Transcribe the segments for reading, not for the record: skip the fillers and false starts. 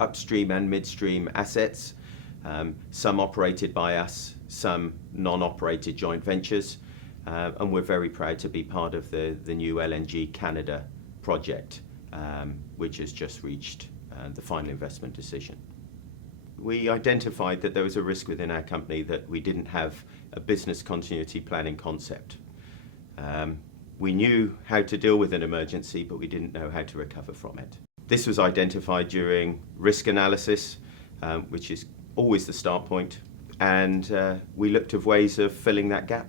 upstream and midstream assets, some operated by us, some non-operated joint ventures, and we're very proud to be part of the new LNG Canada project, which has just reached the final investment decision. We identified that there was a risk within our company that we didn't have a business continuity planning concept. We knew how to deal with an emergency, but we didn't know how to recover from it. This was identified during risk analysis, which is always the start point, and we looked at ways of filling that gap.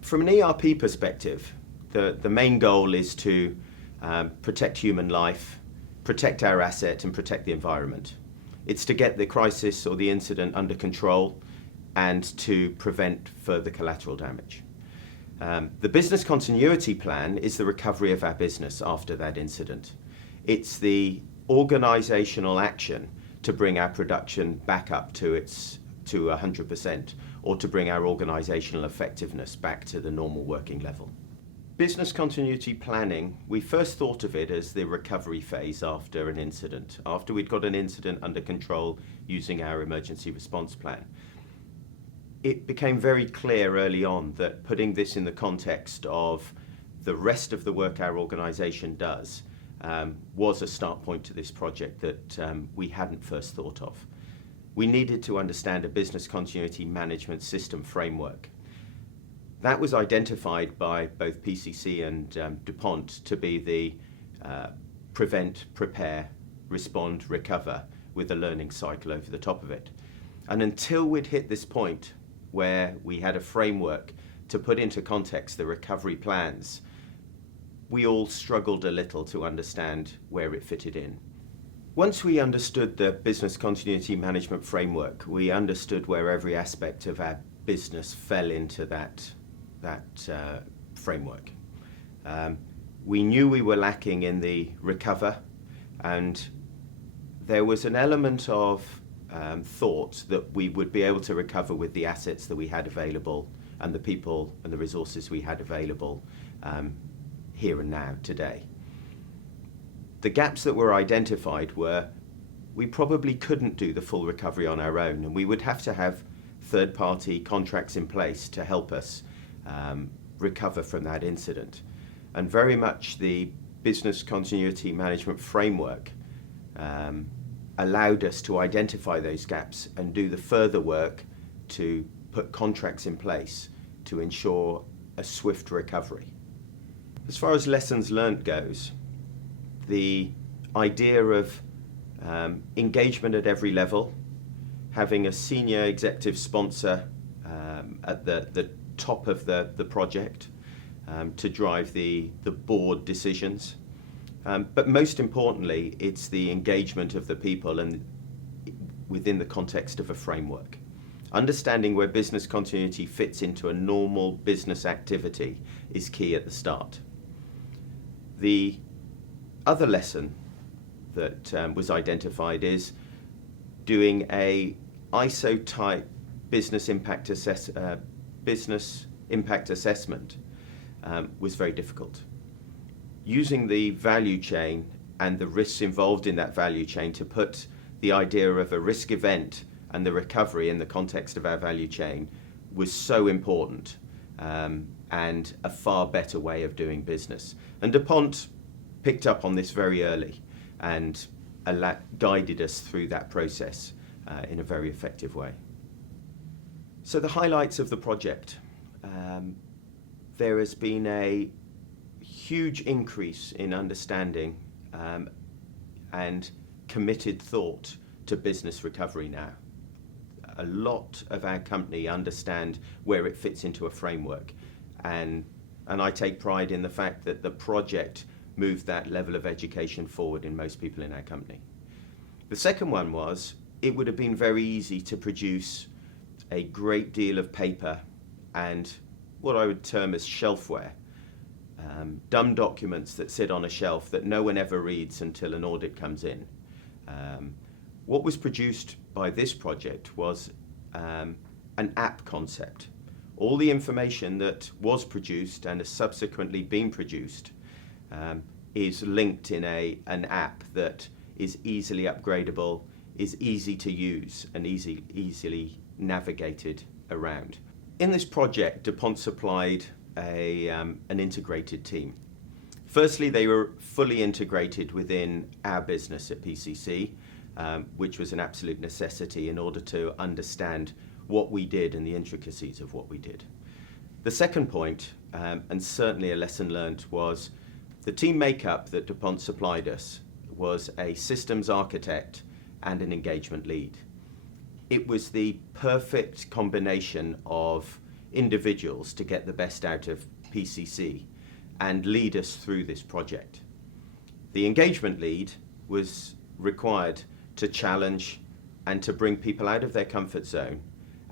From an ERP perspective, the main goal is to protect human life, protect our asset, and protect the environment. It's to get the crisis or the incident under control and to prevent further collateral damage. The business continuity plan is the recovery of our business after that incident. It's the organizational action to bring our production back up to 100%, or to bring our organizational effectiveness back to the normal working level. Business continuity planning, we first thought of it as the recovery phase after an incident, after we'd got an incident under control using our emergency response plan. It became very clear early on that putting this in the context of the rest of the work our organization does was a start point to this project that we hadn't first thought of. We needed to understand a business continuity management system framework. That was identified by both PCC and DuPont to be the prevent, prepare, respond, recover, with a learning cycle over the top of it. And until we'd hit this point where we had a framework to put into context the recovery plans, we all struggled a little to understand where it fitted in. Once we understood the business continuity management framework, we understood where every aspect of our business fell into that framework. We knew we were lacking in the recover, and there was an element of thought that we would be able to recover with the assets that we had available and the people and the resources we had available here and now, today. The gaps that were identified were we probably couldn't do the full recovery on our own, and we would have to have third-party contracts in place to help us recover from that incident. And very much the business continuity management framework allowed us to identify those gaps and do the further work to put contracts in place to ensure a swift recovery. As far as lessons learned goes, the idea of engagement at every level, having a senior executive sponsor at the top of the project to drive the board decisions. But most importantly, it's the engagement of the people and within the context of a framework. Understanding where business continuity fits into a normal business activity is key at the start. The other lesson that was identified is doing a ISO type business impact assessment was very difficult. Using the value chain and the risks involved in that value chain to put the idea of a risk event and the recovery in the context of our value chain was so important and a far better way of doing business. And DuPont picked up on this very early and guided us through that process in a very effective way. So the highlights of the project. There has been a huge increase in understanding and committed thought to business recovery now. A lot of our company understand where it fits into a framework, and I take pride in the fact that the project moved that level of education forward in most people in our company. The second one was, it would have been very easy to produce a great deal of paper and what I would term as shelfware, dumb documents that sit on a shelf that no one ever reads until an audit comes in. What was produced by this project was an app concept. All the information that was produced and has subsequently been produced is linked in an app that is easily upgradable, is easy to use and easily navigated around. In this project, DuPont supplied an integrated team. Firstly, they were fully integrated within our business at PCC, which was an absolute necessity in order to understand what we did and the intricacies of what we did. The second point, and certainly a lesson learned, was the team makeup that DuPont supplied us was a systems architect and an engagement lead. It was the perfect combination of individuals to get the best out of PCC and lead us through this project. The engagement lead was required to challenge and to bring people out of their comfort zone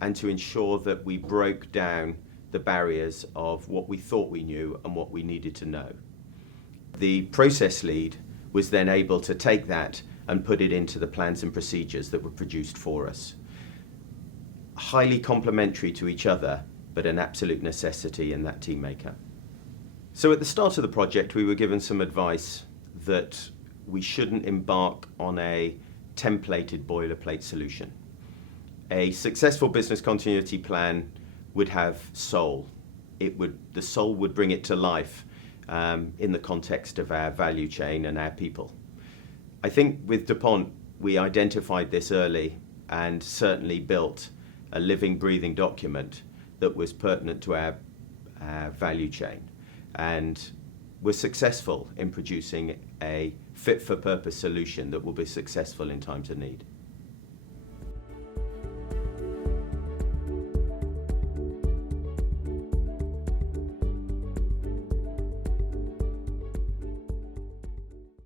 and to ensure that we broke down the barriers of what we thought we knew and what we needed to know. The process lead was then able to take that and put it into the plans and procedures that were produced for us. Highly complementary to each other, but an absolute necessity in that team makeup. So at the start of the project, we were given some advice that we shouldn't embark on a templated boilerplate solution. A successful business continuity plan would have soul. The soul would bring it to life in the context of our value chain and our people. I think with DuPont, we identified this early and certainly built a living, breathing document that was pertinent to our value chain. And we're successful in producing a fit-for-purpose solution that will be successful in times of need.